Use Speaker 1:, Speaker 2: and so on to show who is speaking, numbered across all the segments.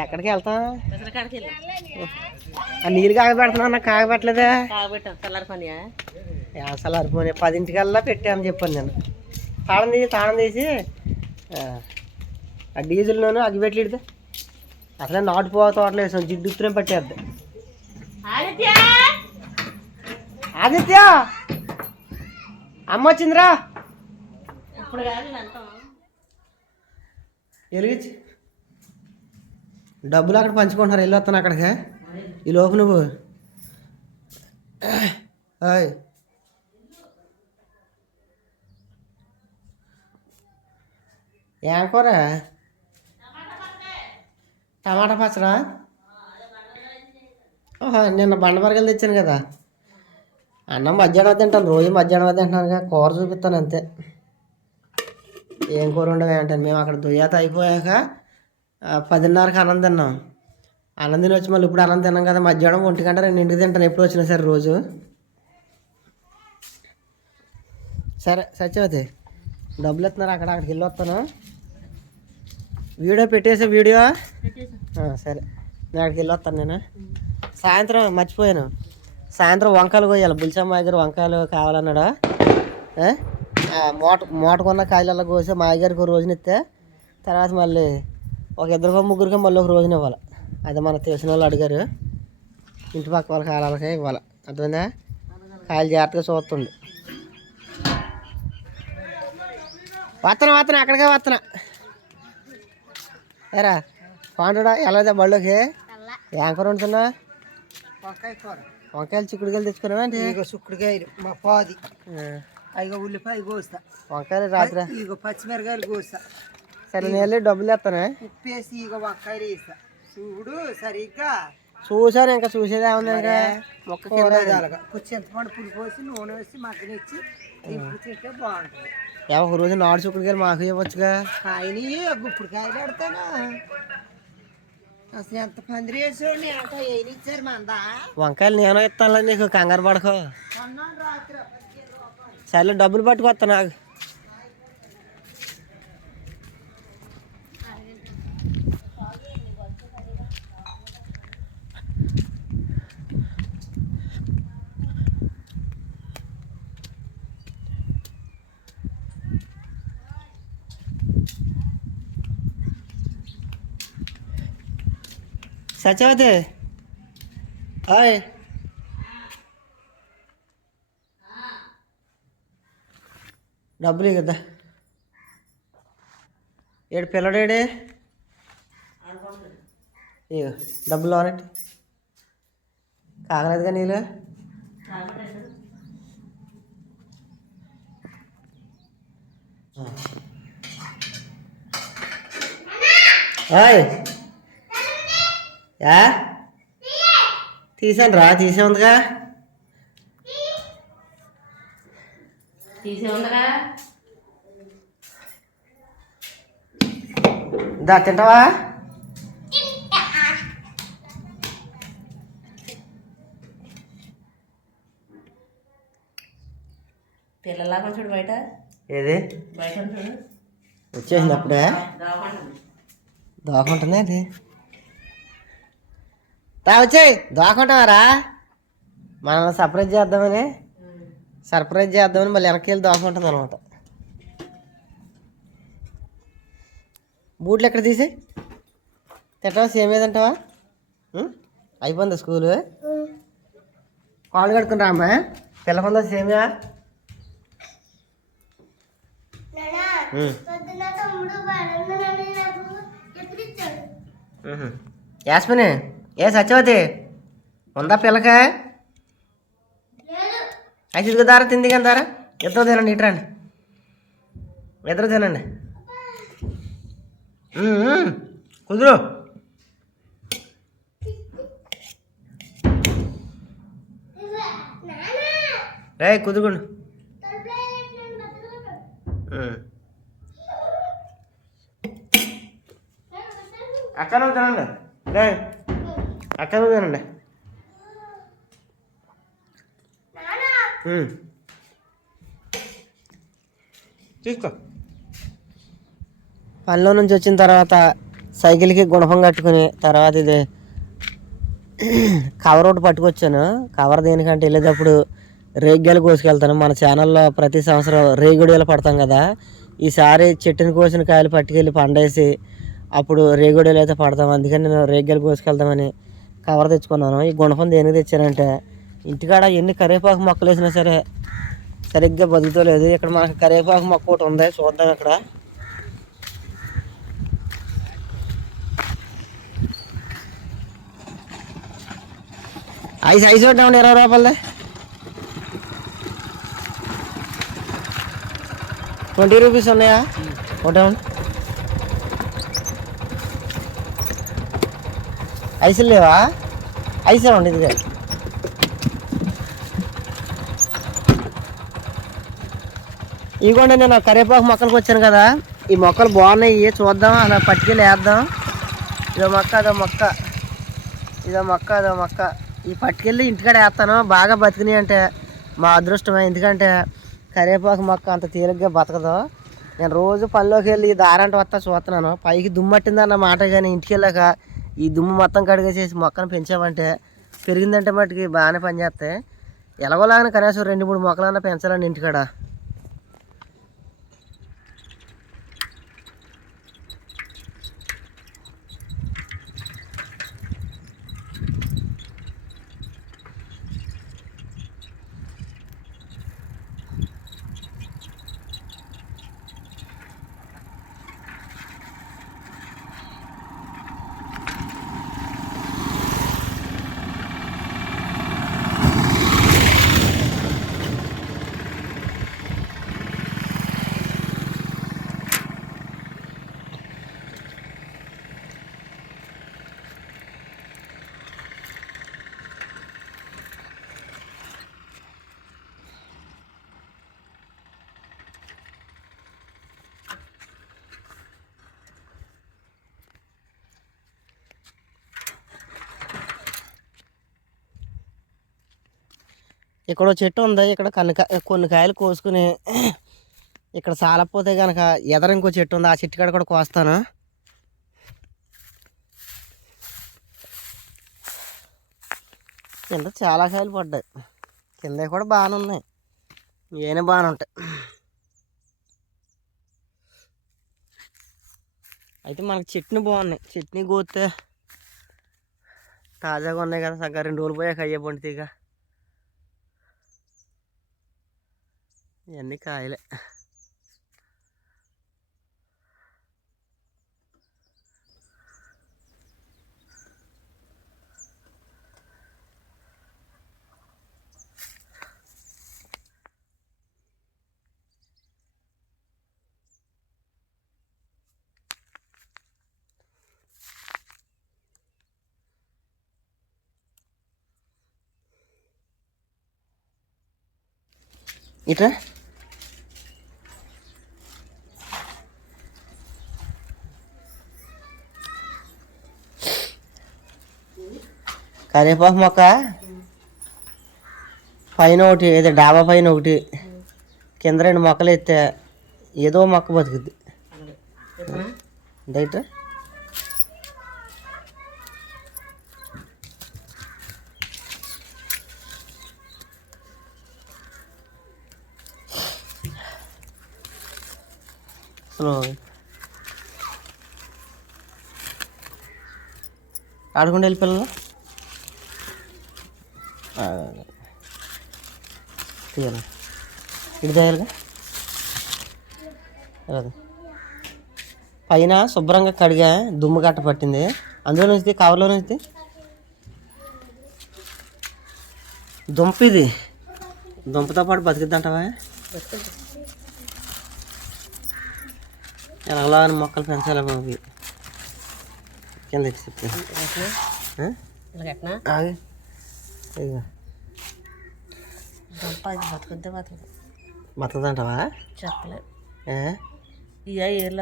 Speaker 1: ఎక్కడికి వెళ్తాం? ఆ నీళ్ళు కాగబెడుతున్నా నాకు కాగబెట్టలేదా? అసలు అరిపోయి పదింటికల్లా పెట్టామని చెప్పాను నేను. తాళం తీసి తాళం తీసి ఆ, ఆ డీజిల్ నూనె అగ్గిపెట్టలేడితే అసలే నాటుపో తోటలు వేసాం. జిడ్డు ఉత్తరం పట్టేద్ది.
Speaker 2: ఆదిత్య!
Speaker 1: అమ్మ వచ్చిందిరా. వెలిగించి డబ్బులు అక్కడ పంచుకుంటున్నారు వెళ్ళి వస్తాను అక్కడికి? ఈ లోపు నువ్వు. హాయ్ ఏం కూర? టమాటా పచ్చడా? నిన్న బండబరగలు తెచ్చాను కదా. అన్నం మధ్యాహ్నం తింటాను రోజు మధ్యాహ్నం తింటున్నాను కదా కూర చూపిస్తాను అంతే. ఏం కూర ఉండవు ఏంటంటే మేము అక్కడ దుయ్యాత అయిపోయాక పదిన్నరకి అన్నం తిన్నాం. అన్నం తిని వచ్చి మళ్ళీ ఇప్పుడు అన్నం తిన్నాం కదా మధ్యాహ్నం ఒంటి గంట రెండింటికి తింటాను. ఎప్పుడు వచ్చినా సరే రోజు. సరే సత్యవతి డబ్బులు ఇస్తున్నారు అక్కడ అక్కడికి వెళ్ళి వస్తాను. వీడియో పెట్టేసే వీడియో? సరే. నేను అక్కడికి వెళ్ళి వస్తాను నేను. సాయంత్రం మర్చిపోయాను. సాయంత్రం వంకాయలు కోయాలి బుల్సమ్మ దగ్గర వంకాయలు కావాలన్నాడు? మూట మూటకున్న కాయలలో కోసి మా అయ్యగారికి ఒక రోజున ఇస్తే తర్వాత మళ్ళీ ఒక ఇద్దరికో ముగ్గురికో మళ్ళీ ఒక రోజున ఇవ్వాలి. అది మనకు తెలిసిన వాళ్ళు అడిగారు. ఇంటి పక్క వాళ్ళ కాలాలకే ఇవ్వాలి. అర్థమైందా? కాయలు జాగ్రత్తగా చూస్తుండు. వస్తున్నా వస్తున్నా అక్కడికే వస్తున్నా. ఏరా పాండుడా ఎలా బళ్ళోకి? ఏం కూర వండుతున్నా? వంకాయలు చిక్కుడుకాయలు తెచ్చుకున్నావా అంటే
Speaker 3: సుక్కుడుకాయలు మా పాది. ఉల్లిపాయ కోస్తా
Speaker 1: వంకాయలు రాత్రి?
Speaker 3: ఇగో పచ్చిమిరకాయలు కోస్తా
Speaker 1: సరే నేను వెళ్ళి డబ్బులు వేస్తానే.
Speaker 3: ఉప్పేసి వంకాయలు వేస్తా చూడు సరిగ్గా.
Speaker 1: చూసాను ఇంకా చూసేది ఏముంది ఇంకా. మొక్క
Speaker 3: కొంచెం చింతపండు పులి పోసి నూనె వేసి మగ్గనిచ్చి ఇప్పుడు తింటే బాగుంటుంది.
Speaker 1: ఏ ఒక రోజు నాడు చిక్కుడుకాయలు మాకు ఇవ్వచ్చుగా.
Speaker 3: కాయని ఇప్పుడు కాయ పెడతానా. అసలు ఎంత పందిరి వేసాడు అంట ఏం ఇచ్చారు మందా?
Speaker 1: వంకాయలు నేను ఇస్తాను నీకు కంగారు పడకో.
Speaker 3: రాత్రి
Speaker 1: సర్లే డబ్బులు పట్టుకొస్తా నాకు. సత్యవతి హాయ్ డబ్బులు కదా ఏడు పిల్లడేడే ఇగో డబ్బులు అన్నట్టు కాగలేదుగా నీళ్ళు హాయ్ యా? తీసాను రా తీసే ఉందిగా.
Speaker 2: తీసే ఉందరా
Speaker 1: దా తింటావా?
Speaker 2: పిల్లలాగా చూడు బయట.
Speaker 1: ఏది?
Speaker 2: బయట చూడు.
Speaker 1: వచ్చేసింది అప్పుడే? దోకుంటుంది అది రా వచ్చాయి దోకుంటావారా మనం సర్ప్రైజ్ చేద్దామని. సర్ప్రైజ్ చేద్దామని మళ్ళీ వెనక్కి వెళ్ళి దోకుంటుంది అనమాట బూట్లు ఎక్కడ తీసి తింటావా? సేమ్ ఏదంటావా అయిపోయింది స్కూలు? కాళ్ళు కడుకుని రామ్మా పిల్లకుందా సేమియా ఉమ్. ఉహు. యాస్మిని? ఏ సత్యవతి ఉందా పిల్లక అయితే ఇదిగో దారా తింది కానీ దారా. ఇద్దరు తినండి ఇటు రండి. ఇద్దరు తినండి. కుదురు. రే కుదురుకోండి. అక్కడ తినండి. రే అక్కడ తినండి. తీసుకో. పనిలో నుంచి వచ్చిన తర్వాత సైకిల్కి గుణపం కట్టుకుని తర్వాత ఇది కవర్ ఒకటి పట్టుకొచ్చాను. కవర్ దేనికంటే వెళ్ళేటప్పుడు రేగ్గాయలు కోసుకెళ్తాను. మన ఛానల్లో ప్రతి సంవత్సరం రేగుడియలు పడతాం కదా. ఈసారి చెట్టుని కోసిన కాయలు పట్టుకెళ్ళి పండేసి అప్పుడు రేగుడియలు అయితే పడతాం. అందుకని నేను రేగ్గాయలు కోసుకెళ్తామని కవర్ తెచ్చుకున్నాను. ఈ గుణపం దేనికి తెచ్చానంటే ఇంటికాడ ఎన్ని కరివేపాకు మొక్కలు వేసినా సరే సరిగ్గా బతుకుతలేదు ఇక్కడ మనకి కరివేపాకు మొక్క ఒకటి ఉంది చూద్దాం ఇక్కడ. ఐస్ ఐస్ పెట్టామండి ఇరవై రూపాయలది. ట్వంటీ రూపీస్ ఉన్నాయా? ఒకటేమండి ఐసులు లేవా? ఐస్ ఇవ్వండి ఇది ఇదిగోండి నేను కరివేపాకు మొక్కలకు వచ్చాను కదా. ఈ మొక్కలు బాగున్నాయి చూద్దాం అలా పట్టుకెళ్ళి వేద్దాం. ఇదో మొక్క అదో మొక్క. ఇదో మొక్క అదో మొక్క. ఈ పట్టుకెళ్ళి ఇంటికాడ వేస్తాను బాగా బతికినాయి అంటే మా అదృష్టమే. ఎందుకంటే కరివేపాకు మొక్క అంత తేలిగ్గా బతకదు. నేను రోజు పనిలోకి వెళ్ళి ఈ దారంట వస్తా చూస్తున్నాను. పైకి దుమ్మట్టిందన్న మాట కానీ ఇంటికి వెళ్ళాక ఈ దుమ్ము మొత్తం కడిగేసేసి మొక్కను పెంచామంటే పెరిగిందంటే మట్టుకి బాగానే పనిచేస్తాయి. ఎలాగోలాగానే కనీసం రెండు మూడు మొక్కలన్నా పెంచాలండి ఇంటికాడ. ఇక్కడ చెట్టు ఉంది. ఇక్కడ కొన్ని కొన్ని కాయలు కోసుకుని ఇక్కడ సాలపోతే కనుక ఎదర ఇంకో చెట్టు ఉంది. ఆ చెట్టు కాడ కూడా కోస్తాను. కింద చాలా కాయలు పడ్డాయి. కింద కూడా బాగానే ఉన్నాయి. ఏనే బాగానే ఉంటాయి. అయితే మనకు చట్నీ బాగున్నాయి. చట్నీ కోస్తే తాజాగా ఉన్నాయి కదా. సగ్గా రెండు రోజులు పోయాక అయ్యే పండుతీగా. ఇవన్నీ కాయలే ఇట్రా కరివేపాకు మొక్క పైన ఒకటి ఏదో డాబా పైన ఒకటి కింద రెండు మొక్కలు ఎత్తే ఏదో మొక్క బతుకుద్ది. డైట్ స్లో ఆడుకుంటూ వెళ్ళి పిల్లలు. తీయాలి ఇటు తీయాలిగా రాదు. పైన శుభ్రంగా కడిగా దుమ్ము గట్ట పట్టింది. అందులో నుంచి కవర్లో నుంచి దుంప ఇది. దుంపతో పాటు బతికిద్దంటావా? ఎలాగలా మొక్కలు పెంచాలి బాబు. కింద చెప్తాను
Speaker 2: బతుకుద్దే బతుకుద్ది
Speaker 1: బతకదంటావా?
Speaker 2: చెప్పలేదు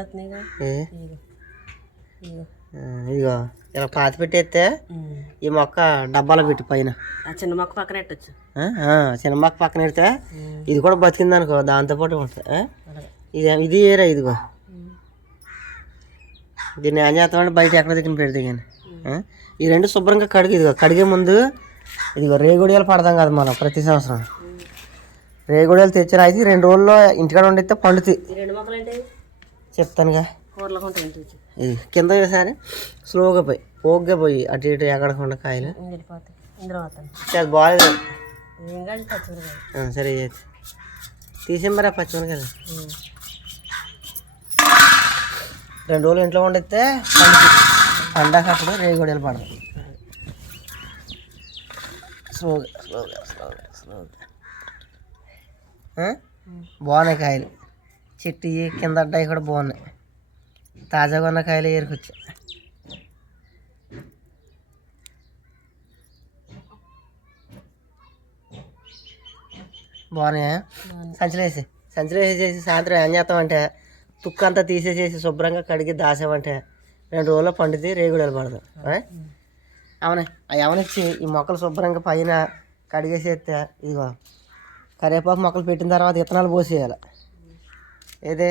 Speaker 2: వస్తున్నాయిగా ఇదిగో.
Speaker 1: ఇలా పాతి పెట్టేస్తే. ఈ మొక్క డబ్బాలో పెట్టి పైన.
Speaker 2: చిన్న మొక్క పక్కన పెట్టచ్చు.
Speaker 1: చిన్న మొక్క పక్కన పెడితే ఇది కూడా బతికింది అనుకో దాంతోపాటు ఉంటుంది. ఇది ఇది ఏరా ఇదిగో. దీన్ని ఏం చేస్తామంటే బయట ఎక్కడ దిక్కున పెడితే కానీ? ఈ రెండు శుభ్రంగా కడిగి ఇదిగో. కడిగే ముందు ఇదిగో రేగుడియాలు పడదాం కదా మనం ప్రతి సంవత్సరం. రేగుడియాలు తెచ్చిన అయితే రెండు రోజుల్లో ఇంటికాడ వండితే పండుతాయి. చెప్తానుగా. ఇది కింద వేసారి స్లోగా పోయి పోగ్గా పోయి అటు ఇటు ఎక్కడకుండా కాయలు.
Speaker 2: వెళ్ళిపోతాయి ఇందులో పోతాను.
Speaker 1: చాలా బాగా
Speaker 2: ఏం కాదు పచ్చిమిరకాయ
Speaker 1: సరే తీసేం మరి ఆ పచ్చిమిరకాయలు రెండు రోజులు ఇంట్లో వండితే పండుగ పండగ అప్పుడు రేగుడియాలు పడదు స్లోగా స్లోగా స్లోగా స్లోగా? బాగున్నాయి కాయలు. చెట్టు కింద అడ్డాయి కూడా బాగున్నాయి. తాజాగా ఉన్న కాయలు ఏరుకొచ్చాయి బాగున్నాయా? సంచులు వేసి సంచులు వేసేసి సాయంత్రం ఏం చేస్తామంటే తుక్కు అంతా తీసేసేసి శుభ్రంగా కడిగి దాసామంటే రెండు రోజుల్లో పండితే రేగుడలు పడదు. అవునే అవి అవనిచ్చి ఈ మొక్కలు శుభ్రంగా పైన కడిగేసేస్తే ఇదిగో కరివేపాకు మొక్కలు పెట్టిన తర్వాత విత్తనాలు పోసేయాలి. ఏదే?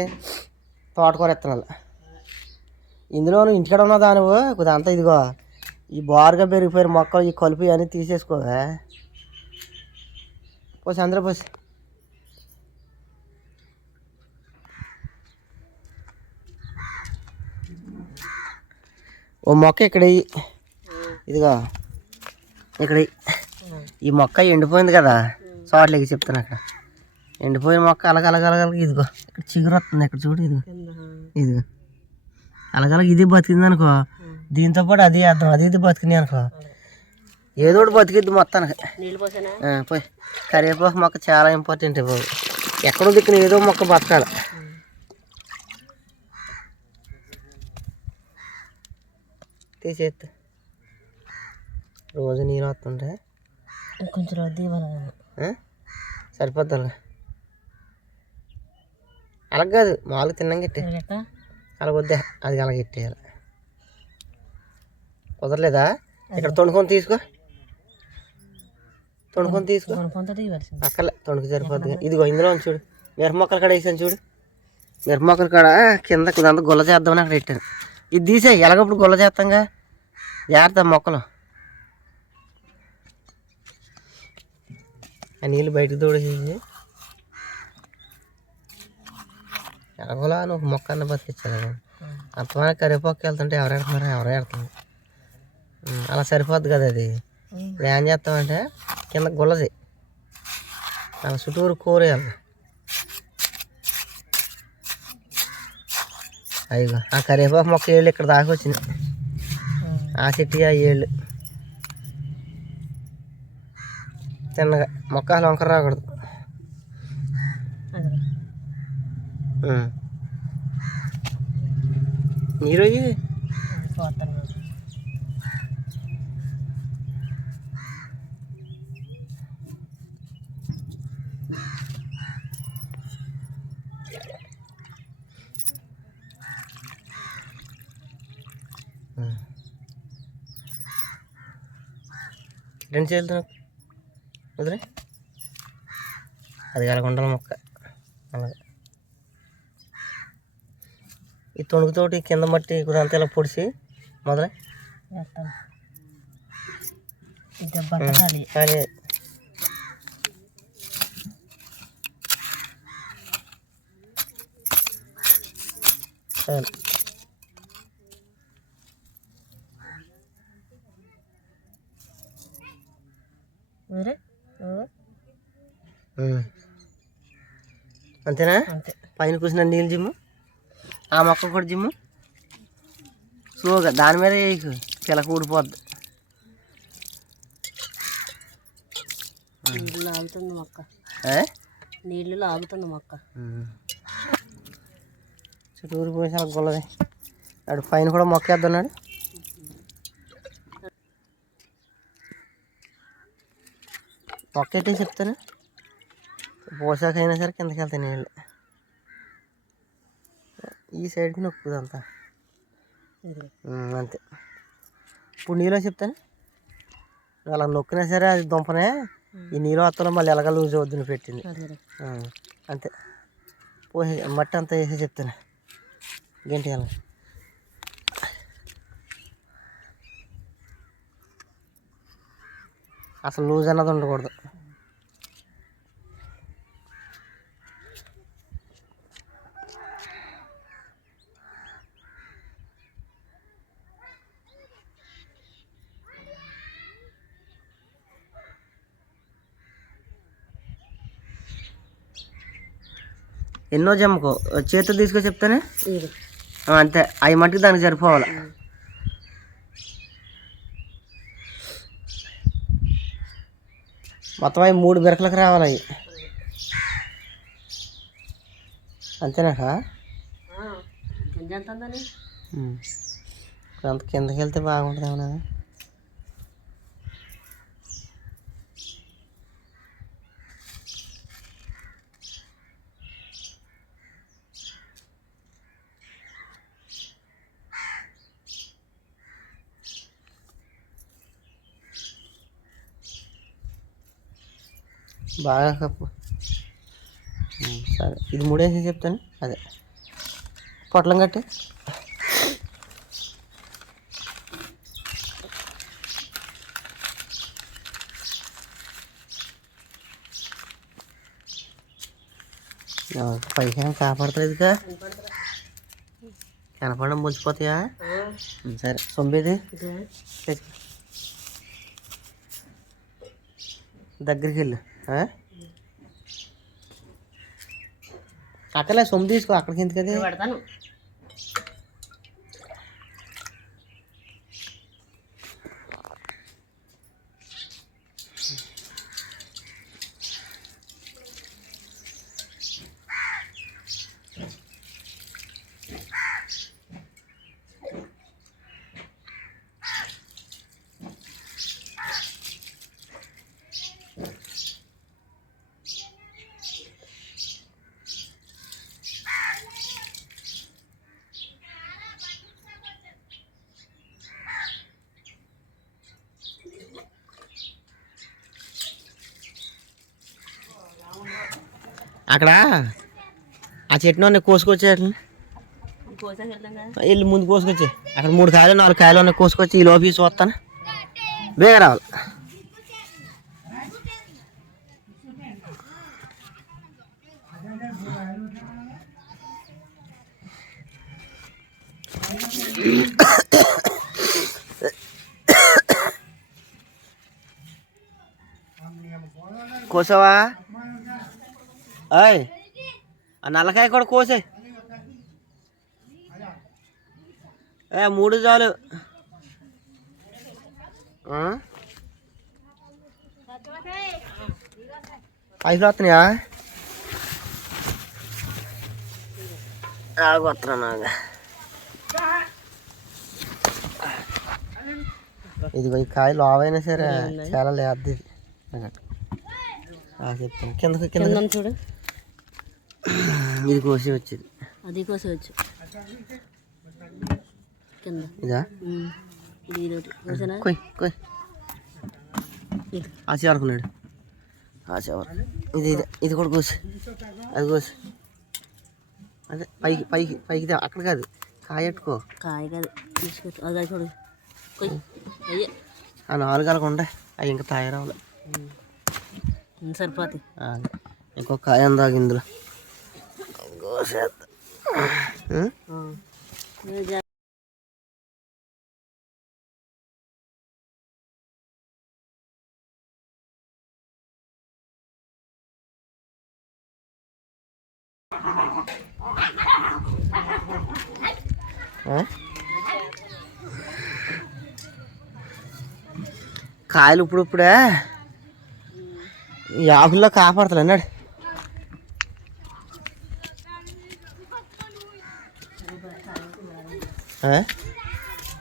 Speaker 1: తోటకూర విత్తనాలు ఇందులోను ఇంటికాడ ఉన్న దాని కొద్దిగా అంతా ఇదిగో ఈ బారుగా పెరిగిపోయిన మొక్కలు ఈ కలుపు ఇవన్నీ తీసేసుకోవే. పోసి అందరూ పోసి. ఓ మొక్క ఇక్కడ ఇదిగో ఇక్కడ. ఈ మొక్క ఎండిపోయింది కదా. చోట్లకి చెప్తాను అక్కడ ఎండిపోయిన మొక్క అలగలగలగలగ ఇదిగో ఇక్కడ చిగురు వస్తుంది ఇక్కడ చూడు ఇదిగో. ఇదిగో. అలగలగ ఇది బతికింది అనుకో దీంతో పాటు అది వేద్దాం అది ఇది బతికినాయి అనుకో. ఏదో ఒకటి బతికిద్ది మొత్తానికి. పోయి. కరివేపాకు మొక్క చాలా ఇంపార్టెంట్ బాబు. ఎక్కడో దిక్కున ఏదో మొక్క బతకాలి. తీసేస్తా రోజు నీళ్ళు వస్తుంటే?
Speaker 2: కొంచెం రద్దీ ఇవ్వాలి?
Speaker 1: సరిపోద్ది అలాగ కాదు గిట్టి. అలాగ వద్దే అది అలాగ ఇట్టేయాలి కుదరలేదా ఇక్కడ తొణుకొని తీసుకో. తొణుకొని తీసుకో. అక్కర్లే తొణుకు సరిపోద్ది. ఇదిగో ఇందులో చూడు. మిరప మొక్కలు కాడ వేసాను చూడు. మిరప మొక్కలు కాడ కింద ఇదంతా గుల్ల చేద్దామని అక్కడ పెట్టాను. ఇది తీసే ఎలాగప్పుడు గుల్ల చేస్తాంగా? జాగ్రత్త మొక్కలు. ఆ నీళ్ళు బయటకు తోడేసేసి ఎలాగోలా నువ్వు మొక్క అన్న బతికిచ్చాను. అంతమంది కరివేపాకు వెళ్తుంటే ఎవరు ఎడుతున్నారో ఎవరు ఎడుతుంది అలా సరిపోద్ది కదా అది. ఇప్పుడు ఏం చేస్తామంటే కింద గుల్లది. అలా చుట్టూరు కూరేయాలి అయ్యో ఆ కరివేపాకు మొక్క ఏళ్ళు ఇక్కడ దాకా వచ్చినాయి. ఆ చెట్టు ఆ ఏళ్ళు. తిన్నగా. మొక్క అసలు వంకర రాకూడదు.
Speaker 2: పోతాను.
Speaker 1: రెండు చేతులతో వదిలే. అది కలగుండాలి మొక్క. అలాగే. ఈ తొణుకుతోటి కింద మట్టి అంతా ఇలా పొడిచి మొదలై. కానీ చాలు. అంతేనా?
Speaker 2: అంతే.
Speaker 1: పైన కూర్చున్న నీళ్ళు జిమ్ము ఆ మొక్క కూడా జిమ్ము. స్లోగా దాని మీద చిలక ఊడిపోద్ది.
Speaker 2: లాగుతుంది మొక్క? నీళ్ళు లాగుతుంది మొక్క.
Speaker 1: చుట్టూరు పోయి చాలా గొల్లది. అడు పైన కూడా మొక్క వేస్తున్నాడు మొక్క ఎట్టే చెప్తాను? పోసాక అయినా సరే కిందకి వెళ్తాయి నీళ్ళు. ఈ సైడ్కి నొక్కుది అంతా. అంతే. ఇప్పుడు నీళ్ళు చెప్తాను? అలా నొక్కినా సరే అది దుంపనే. ఈ నీళ్ళు అత్తలో మళ్ళీ ఎలాగ లూజ్ అవద్దు పెట్టింది. అంతే. పోసే మట్టి అంతా వేసి చెప్తాను. ఏంటి అలా అసలు లూజ్ అన్నది ఉండకూడదు. ఎన్నో జమ్మకు. చేతితో తీసుకొని చెప్తానే? అంతే. అవి మట్టుకు దానికి సరిపోవాలి. మొత్తం అవి మూడు బిరకలకు రావాలి అవి అంతేనాక?
Speaker 2: ఉందని
Speaker 1: అంత కిందకి వెళ్తే బాగుంటుంది ఏమన్నా బాగా కప్పు. సరే. ఇది మూడేసి చెప్తాను. అదే. పొట్లం కట్టి. పైకి ఏం కాపాడతలేదుగా. కనపడడం ముచ్చిపోతాయా ఉమ్, సరే. సొంబేది. దగ్గరికి వెళ్ళు? అక్కలే సొమ్ము తీసుకో అక్కడికి ఎందుకు అది
Speaker 2: పెడతాను.
Speaker 1: అక్కడ? ఆ చెట్టును కోసుకొచ్చే వెళ్ళి ముందు కోసుకొచ్చి. అక్కడ మూడు కాయలు నాలుగు కాయలు ఉన్నాయి కోసుకొచ్చి ఈ లోపి చూస్తాను? వేగ రావాలి. కోసావా? అయ్ ఆ నల్లకాయ కూడా కోసే ఏ మూడు చాలు ఆ? ఐదు వస్తున్నాయా వస్తున్నా నాగా ఇదిగో ఈ కాయ లావైనా సరే చాలా లేద్ది ఇది అన్నట్టు. ఆ, చెప్తాను కిందకి కింద
Speaker 2: కింద చూడు
Speaker 1: ఇది కోసి వచ్చేది.
Speaker 2: అది కోసవచ్చు కింద.
Speaker 1: ఇదా?
Speaker 2: కోసానా
Speaker 1: కొయ్ ఆ ఇది. ఇది ఇది కూడా కోసి. అది కోసి. అదే పైకి పైకి పైకి అక్కడ కాదు. కాయట్టుకో
Speaker 2: కాయ కాదు. తీసుకోవచ్చు అయ్యే.
Speaker 1: ఆ నాలుగు అలా ఉంటాయి అవి ఇంకా తయారవ్వాలి
Speaker 2: సరిపోతాయి.
Speaker 1: ఆ, ఇంకో కాయ ఉందా ఇందులో. కోసేద్దాం ఉం?
Speaker 2: ఆ. ఇది జా-
Speaker 1: ఆ? కాయలు ఇప్పుడు ఇప్పుడే ఈ ఆకుల్లో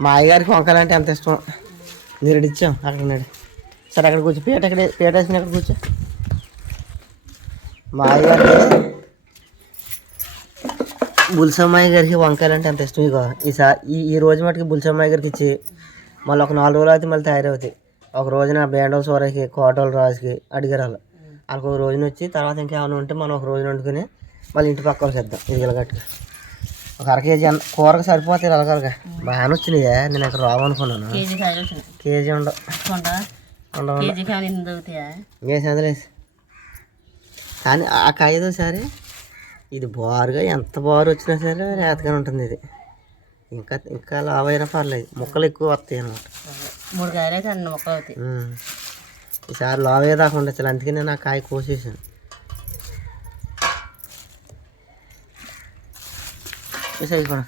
Speaker 1: మా అయ్యగారికి వంకాయలు అంటే ఎంత ఇష్టం? మీరు ఇచ్చాం అక్కడ నాడు సరే అక్కడ కూర్చో. పీట అక్కడ పీట వేసిన అక్కడ కూర్చో. మా అయ్యగారికి బుల్సమ్మాయి గారికి వంకాయలు అంటే ఎంత ఇష్టం? ఇగో ఈసారి ఈ ఈ రోజు మటుకు బుల్సమ్మాయి గారికి ఇచ్చి మళ్ళీ ఒక నాలుగు రోజులు అయితే మళ్ళీ తయారవుతాయి. ఒక రోజున బేండల సోరకి కోటల రాజుకి అడిగారు వాళ్ళు. వాళ్ళకి ఒక రోజున వచ్చి తర్వాత ఇంకేమైనా ఉంటే మనం ఒక రోజున వండుకుని మళ్ళీ ఇంటి పక్క వాళ్ళకి ఇద్దాం. ఇది గట్టుగా ఒక అర కేజీ అన్న కూరకు సరిపోతాయి అలాగలగా బాగానే వచ్చినాయా. నేను ఇక్కడ రావనుకున్నాను. కేజీ ఉండవు
Speaker 2: కొంటా
Speaker 1: ఉండవు
Speaker 2: కేజీకి ఏమైనా ఎనిమిది అవుతాయా
Speaker 1: వేసి అందులేసి కానీ ఆ కాయదో సరే. ఇది బారుగా ఎంత బారు వచ్చినా సరే లేతగానే ఉంటుంది ఇది. ఇంకా ఇంకా లావైనా పర్లేదు. ముక్కలు ఎక్కువ వస్తాయి అనమాట
Speaker 2: మూడు కాయలు అయితే అన్ని మొక్కలు అవుతాయి.
Speaker 1: ఈసారి లావే దాకా ఉండొచ్చు. అందుకనే నా కాయ కోసేసాను. సైజ్ కూడా